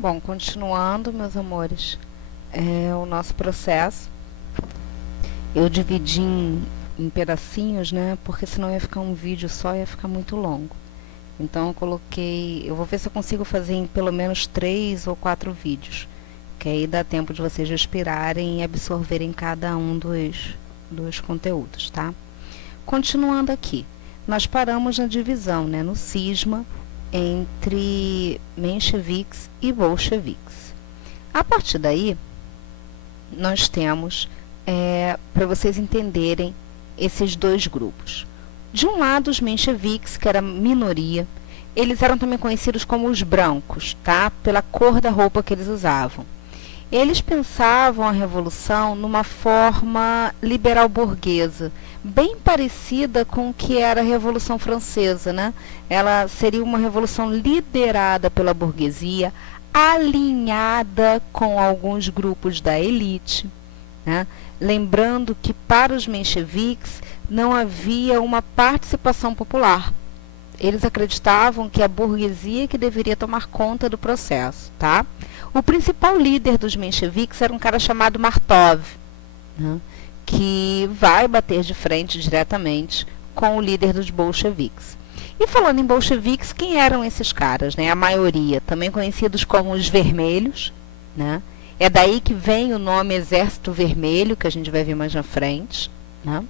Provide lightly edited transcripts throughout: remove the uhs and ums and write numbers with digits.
Bom, continuando, meus amores, o nosso processo, eu dividi em pedacinhos, né? Porque senão ia ficar um vídeo só, ia ficar muito longo. Então eu vou ver se eu consigo fazer em pelo menos 3 ou 4 vídeos, que aí dá tempo de vocês respirarem e absorverem cada um dos conteúdos, tá? Continuando aqui, nós paramos na divisão, né? No cisma entre mencheviques e bolcheviques. A partir daí, nós temos, para vocês entenderem, esses dois grupos. De um lado, os mencheviques, que era minoria, eles eram também conhecidos como os brancos, tá? Pela cor da roupa que eles usavam. Eles pensavam a revolução numa forma liberal burguesa, bem parecida com o que era a Revolução Francesa, né? Ela seria uma revolução liderada pela burguesia, alinhada com alguns grupos da elite, né? Lembrando que para os mencheviques não havia uma participação popular. Eles acreditavam que a burguesia que deveria tomar conta do processo, tá? O principal líder dos mencheviques era um cara chamado Martov, né, que vai bater de frente diretamente com o líder dos bolcheviques. E falando em bolcheviques, quem eram esses caras, né? A maioria, também conhecidos como os vermelhos, né? É daí que vem o nome Exército Vermelho, que a gente vai ver mais na frente, né?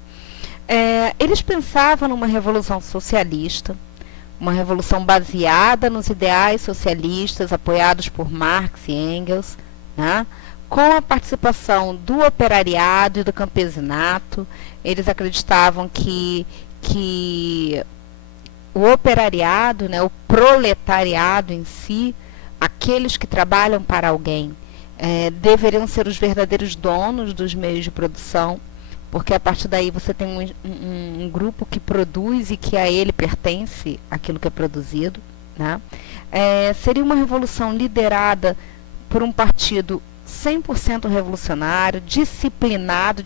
Eles pensavam numa revolução socialista, uma revolução baseada nos ideais socialistas apoiados por Marx e Engels, né? Com a participação do operariado e do campesinato. Eles acreditavam que o operariado, né, o proletariado em si, aqueles que trabalham para alguém, deveriam ser os verdadeiros donos dos meios de produção, porque a partir daí você tem um grupo que produz e que a ele pertence aquilo que é produzido, né? Seria uma revolução liderada por um partido 100% revolucionário, disciplinado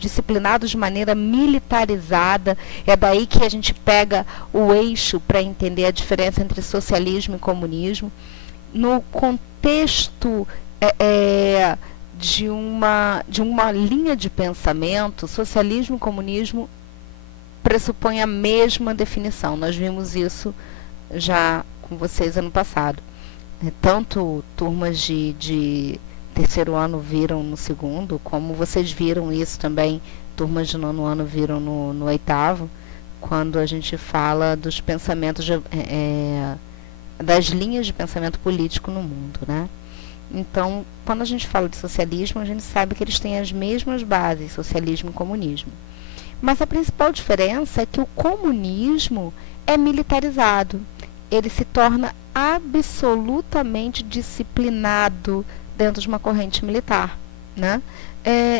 de maneira militarizada. É daí que a gente pega o eixo para entender a diferença entre socialismo e comunismo. No contexto de uma linha de pensamento, socialismo e comunismo pressupõem a mesma definição. Nós vimos isso já com vocês ano passado. Tanto turmas de terceiro ano viram no segundo, como vocês viram isso também, turmas de nono ano viram no oitavo, quando a gente fala dos pensamentos, das linhas de pensamento político no mundo, né? Então, quando a gente fala de socialismo, a gente sabe que eles têm as mesmas bases, socialismo e comunismo. Mas a principal diferença é que o comunismo é militarizado. Ele se torna absolutamente disciplinado dentro de uma corrente militar, né?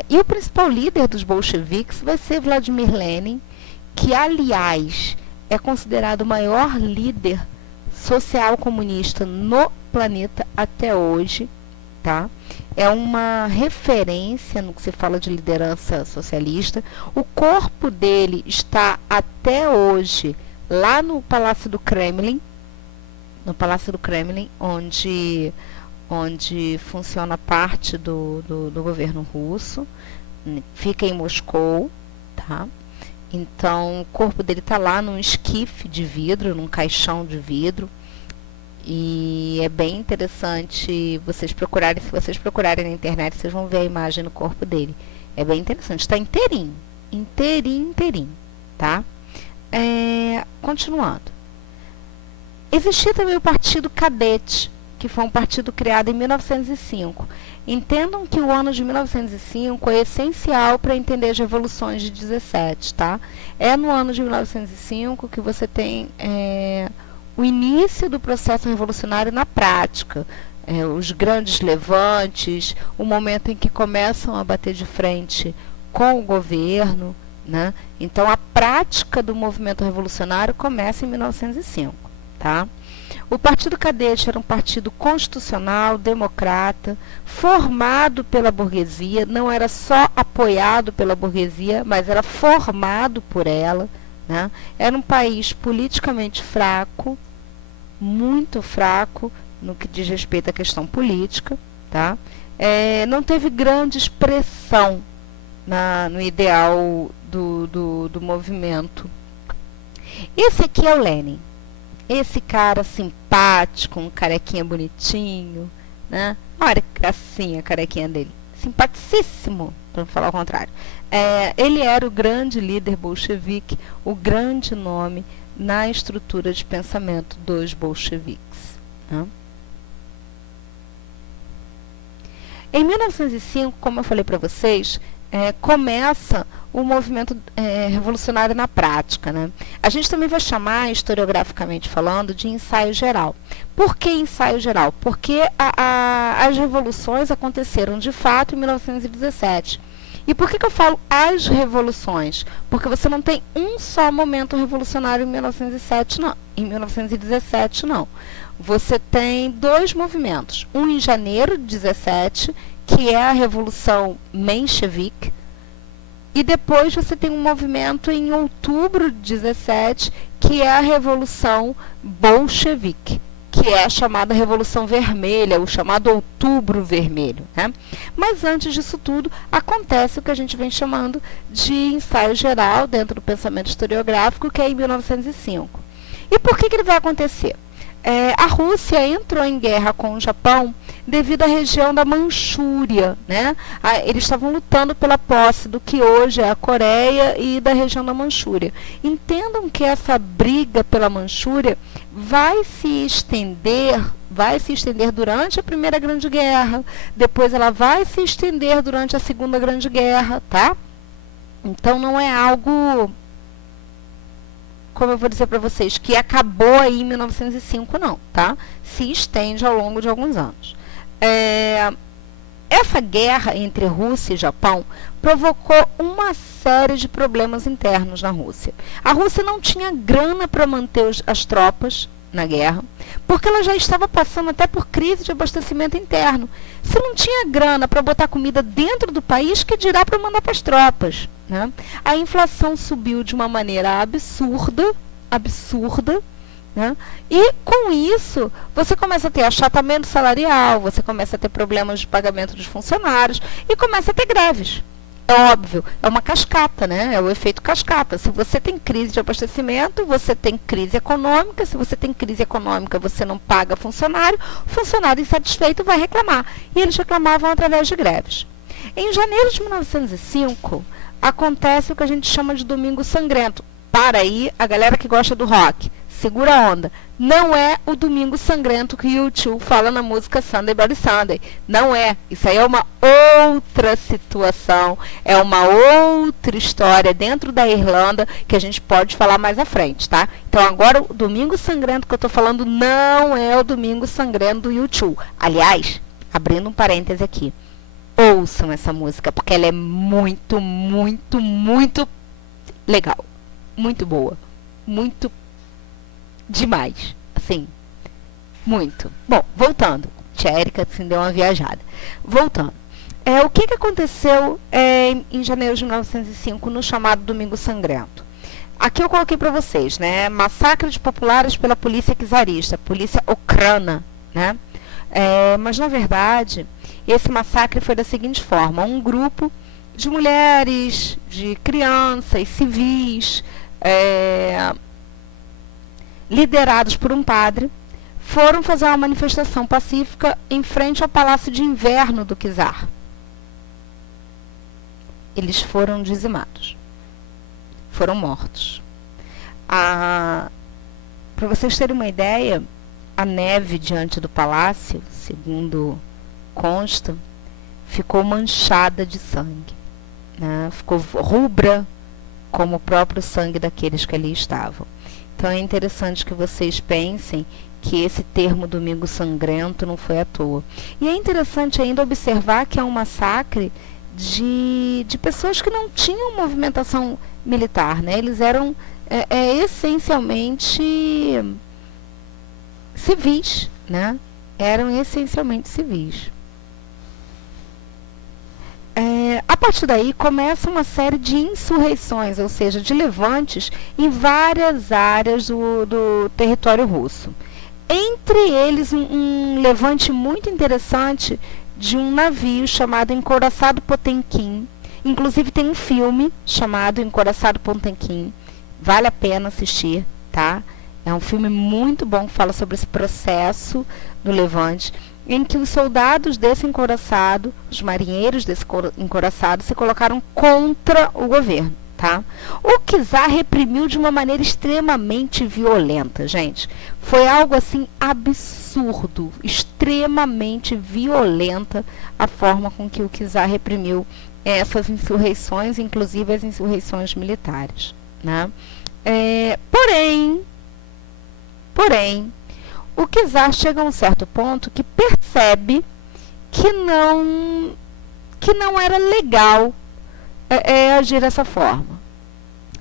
E o principal líder dos bolcheviques vai ser Vladimir Lenin, que, aliás, é considerado o maior líder social comunista no planeta até hoje, tá? É uma referência no que se fala de liderança socialista. O corpo dele está até hoje lá no Palácio do Kremlin, onde funciona parte do governo russo, fica em Moscou, tá? Então, o corpo dele está lá num esquife de vidro, num caixão de vidro. E é bem interessante vocês procurarem. Se vocês procurarem na internet, vocês vão ver a imagem do corpo dele. É bem interessante. Está inteirinho, tá? Continuando. Existia também o Partido Cadete, que foi um partido criado em 1905. Entendam que o ano de 1905 é essencial para entender as revoluções de 17, tá? É no ano de 1905 que você tem o início do processo revolucionário na prática. Os grandes levantes, o momento em que começam a bater de frente com o governo, né? Então, a prática do movimento revolucionário começa em 1905, tá? O Partido Cadete era um partido constitucional, democrata, formado pela burguesia, não era só apoiado pela burguesia, mas era formado por ela, né? Era um país politicamente fraco, muito fraco, no que diz respeito à questão política, tá? Não teve grande expressão no ideal do movimento. Esse aqui é o Lenin. Esse cara simpático, um carequinha bonitinho, né? Olha que gracinha a carequinha dele. Simpaticíssimo, para não falar o contrário. Ele era o grande líder bolchevique, o grande nome na estrutura de pensamento dos bolcheviques, né? Em 1905, como eu falei para vocês, começa o movimento revolucionário na prática, né? A gente também vai chamar, historiograficamente falando, de ensaio geral. Por que ensaio geral? Porque as revoluções aconteceram de fato em 1917. E por que eu falo as revoluções? Porque você não tem um só momento revolucionário em 1917, não. Em 1917, não. Você tem dois movimentos. Um em janeiro de 17, que é a Revolução Menchevique, e depois você tem um movimento em outubro de 17, que é a Revolução Bolchevique, que é a chamada Revolução Vermelha, o chamado Outubro Vermelho, né? Mas antes disso tudo, acontece o que a gente vem chamando de ensaio geral dentro do pensamento historiográfico, que é em 1905. E por que ele vai acontecer? A Rússia entrou em guerra com o Japão devido à região da Manchúria, né? Eles estavam lutando pela posse do que hoje é a Coreia e da região da Manchúria. Entendam que essa briga pela Manchúria vai se estender durante a Primeira Grande Guerra, depois ela vai se estender durante a Segunda Grande Guerra, tá? Então não é algo, como eu vou dizer para vocês, que acabou aí em 1905, não, tá? Se estende ao longo de alguns anos. Essa guerra entre Rússia e Japão provocou uma série de problemas internos na Rússia. A Rússia não tinha grana para manter as tropas na guerra, porque ela já estava passando até por crise de abastecimento interno. Se não tinha grana para botar comida dentro do país, que dirá para mandar para as tropas, né? A inflação subiu de uma maneira absurda, né? E com isso você começa a ter achatamento salarial, você começa a ter problemas de pagamento dos funcionários e começa a ter greves. É óbvio, é uma cascata, né? É o efeito cascata. Se você tem crise de abastecimento, você tem crise econômica. Se você tem crise econômica, você não paga funcionário. O funcionário insatisfeito vai reclamar. E eles reclamavam através de greves. Em janeiro de 1905, acontece o que a gente chama de Domingo Sangrento. Para aí, a galera que gosta do rock, segura a onda. Não é o Domingo Sangrento que o U2 fala na música Sunday Bloody Sunday. Não é. Isso aí é uma outra situação, é uma outra história dentro da Irlanda que a gente pode falar mais à frente, tá? Então agora o Domingo Sangrento que eu estou falando não é o Domingo Sangrento do U2. Aliás, abrindo um parêntese aqui, ouçam essa música, porque ela é muito, muito, muito legal. Muito boa. Muito demais. Assim, muito. Bom, voltando. Tia Érica assim, deu uma viajada. Voltando. O que aconteceu em janeiro de 1905 no chamado Domingo Sangrento? Aqui eu coloquei para vocês, né? Massacre de populares pela polícia czarista, polícia ucrana, né? Mas, na verdade, esse massacre foi da seguinte forma. Um grupo de mulheres, de crianças, civis, liderados por um padre, foram fazer uma manifestação pacífica em frente ao Palácio de Inverno do czar. Eles foram dizimados. Foram mortos. Para vocês terem uma ideia, a neve diante do palácio, segundo consta, ficou manchada de sangue, né? Ficou rubra como o próprio sangue daqueles que ali estavam. Então é interessante que vocês pensem que esse termo Domingo Sangrento não foi à toa. E é interessante ainda observar que é um massacre de pessoas que não tinham movimentação militar, né? Eles eram essencialmente civis, né? Eram essencialmente civis. A partir daí começa uma série de insurreições, ou seja, de levantes em várias áreas do território russo. entre eles um levante muito interessante de um navio chamado Encouraçado Potemkin. Inclusive tem um filme chamado Encouraçado Potemkin. Vale a pena assistir, tá? É um filme muito bom que fala sobre esse processo do levante, em que os soldados desse encouraçado, os marinheiros desse encouraçado, se colocaram contra o governo, tá? O czar reprimiu de uma maneira extremamente violenta, gente. Foi algo assim absurdo, extremamente violenta a forma com que o czar reprimiu essas insurreições, inclusive as insurreições militares, né? Porém, o czar chega a um certo ponto que percebe que não era legal agir dessa forma.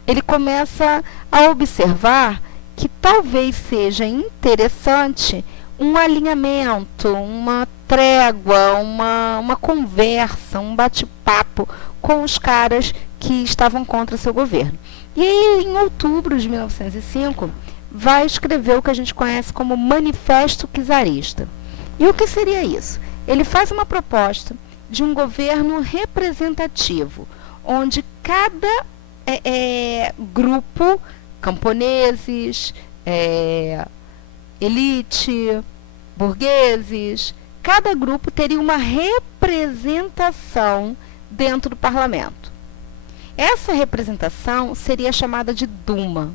Ele começa a observar que talvez seja interessante um alinhamento, uma trégua, uma conversa, um bate-papo com os caras que estavam contra seu governo. E aí, em outubro de 1905, vai escrever o que a gente conhece como Manifesto Czarista. E o que seria isso? Ele faz uma proposta de um governo representativo, onde cada grupo, camponeses, elite, burgueses, cada grupo teria uma representação dentro do parlamento. Essa representação seria chamada de Duma.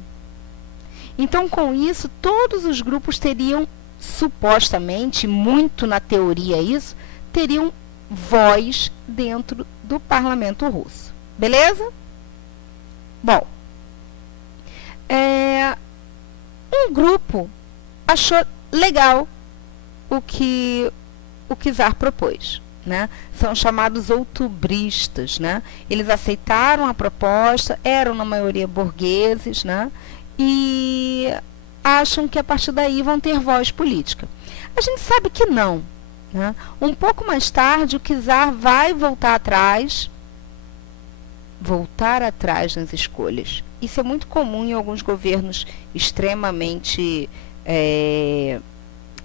Então, com isso, todos os grupos teriam, supostamente, muito na teoria isso, teriam voz dentro do parlamento russo. Beleza? Bom, um grupo achou legal o que o czar propôs, né? São chamados outubristas, né? Eles aceitaram a proposta, eram na maioria burgueses, né? E acham que a partir daí vão ter voz política. A gente sabe que não, né? Um pouco mais tarde, o czar vai voltar atrás nas escolhas. Isso é muito comum em alguns governos extremamente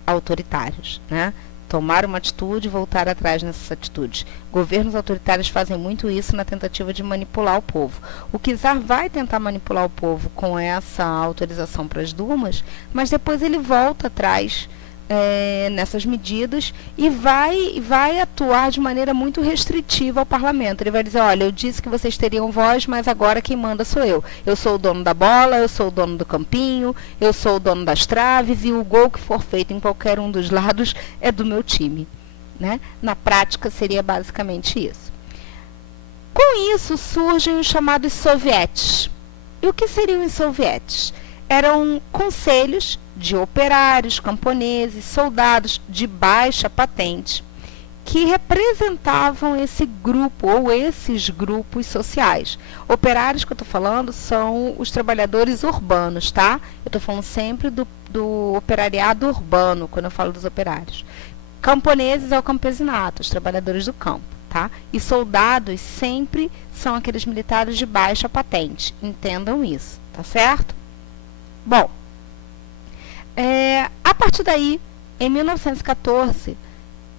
autoritários, né? Tomar uma atitude e voltar atrás nessas atitudes. Governos autoritários fazem muito isso na tentativa de manipular o povo. O czar vai tentar manipular o povo com essa autorização para as dumas, mas depois ele volta atrás nessas medidas e vai atuar de maneira muito restritiva ao parlamento. Ele vai dizer, olha, eu disse que vocês teriam voz, mas agora quem manda sou eu. Eu sou o dono da bola, eu sou o dono do campinho, eu sou o dono das traves e o gol que for feito em qualquer um dos lados é do meu time, né? Na prática seria basicamente isso. Com isso surgem os chamados sovietes. E o que seriam os sovietes? Eram conselhos de operários, camponeses, soldados de baixa patente, que representavam esse grupo ou esses grupos sociais. Operários que eu estou falando são os trabalhadores urbanos, tá? Eu estou falando sempre do operariado urbano, quando eu falo dos operários. Camponeses é o campesinato, os trabalhadores do campo, tá? E soldados sempre são aqueles militares de baixa patente. Entendam isso, tá certo? Bom, a partir daí, em 1914,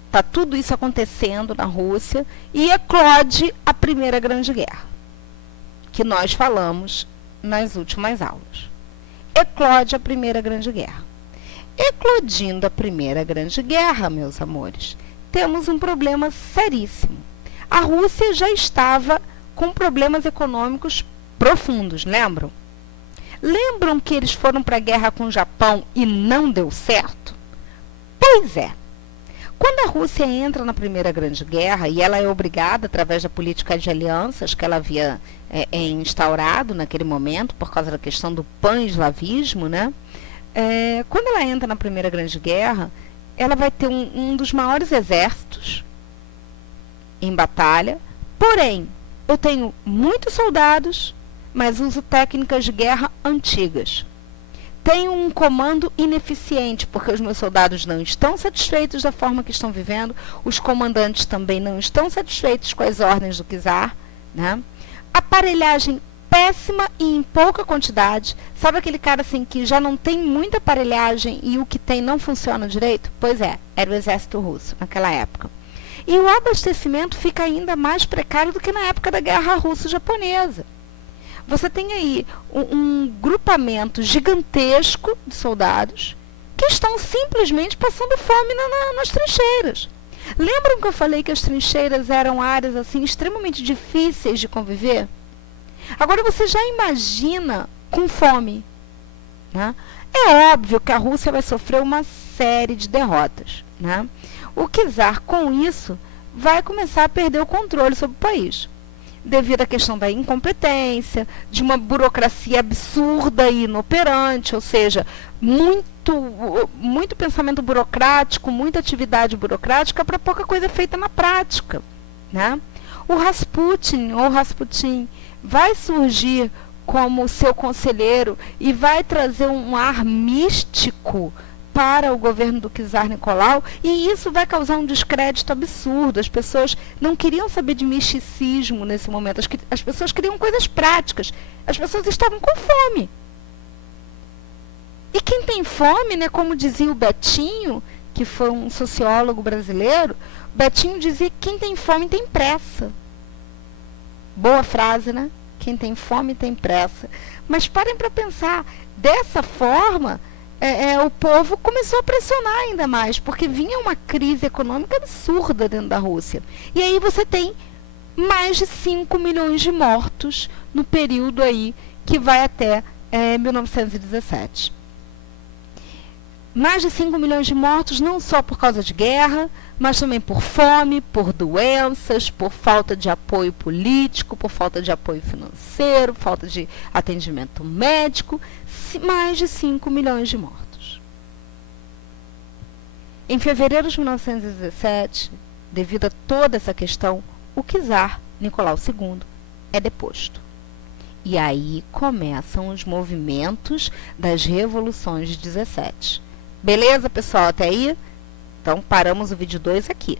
está tudo isso acontecendo na Rússia e eclode a Primeira Grande Guerra, que nós falamos nas últimas aulas. Eclode a Primeira Grande Guerra. Eclodindo a Primeira Grande Guerra, meus amores, temos um problema seríssimo. A Rússia já estava com problemas econômicos profundos, lembram? Lembram que eles foram para a guerra com o Japão e não deu certo? Pois é. Quando a Rússia entra na Primeira Grande Guerra, e ela é obrigada, através da política de alianças que ela havia instaurado naquele momento, por causa da questão do pan-eslavismo, né? Quando ela entra na Primeira Grande Guerra, ela vai ter um dos maiores exércitos em batalha. Porém, eu tenho muitos soldados, mas uso técnicas de guerra antigas. Tenho um comando ineficiente, porque os meus soldados não estão satisfeitos da forma que estão vivendo, os comandantes também não estão satisfeitos com as ordens do czar, né? Aparelhagem péssima e em pouca quantidade. Sabe aquele cara assim que já não tem muita aparelhagem e o que tem não funciona direito? Pois é, era o exército russo naquela época. E o abastecimento fica ainda mais precário do que na época da Guerra Russo-Japonesa. Você tem aí um grupamento gigantesco de soldados que estão simplesmente passando fome nas trincheiras. Lembram que eu falei que as trincheiras eram áreas assim extremamente difíceis de conviver? Agora você já imagina com fome, né? É óbvio que a Rússia vai sofrer uma série de derrotas, né? O czar, com isso, vai começar a perder o controle sobre o país, devido à questão da incompetência, de uma burocracia absurda e inoperante, ou seja, muito pensamento burocrático, muita atividade burocrática para pouca coisa feita na prática, né? O Rasputin, ou Rasputin, vai surgir como seu conselheiro e vai trazer um ar místico para o governo do czar Nicolau, e isso vai causar um descrédito absurdo. As pessoas não queriam saber de misticismo nesse momento, as pessoas queriam coisas práticas, as pessoas estavam com fome. E quem tem fome, né, como dizia o Betinho, que foi um sociólogo brasileiro, Betinho dizia que quem tem fome tem pressa. Boa frase, né? Quem tem fome tem pressa. Mas parem para pensar, dessa forma, o povo começou a pressionar ainda mais, porque vinha uma crise econômica absurda dentro da Rússia. E aí você tem mais de 5 milhões de mortos no período aí que vai até 1917. Mais de 5 milhões de mortos não só por causa de guerra, mas também por fome, por doenças, por falta de apoio político, por falta de apoio financeiro, falta de atendimento médico, mais de 5 milhões de mortos. Em fevereiro de 1917, devido a toda essa questão, o czar Nicolau II é deposto. E aí começam os movimentos das revoluções de 17. Beleza, pessoal, até aí? Então paramos o vídeo 2 aqui.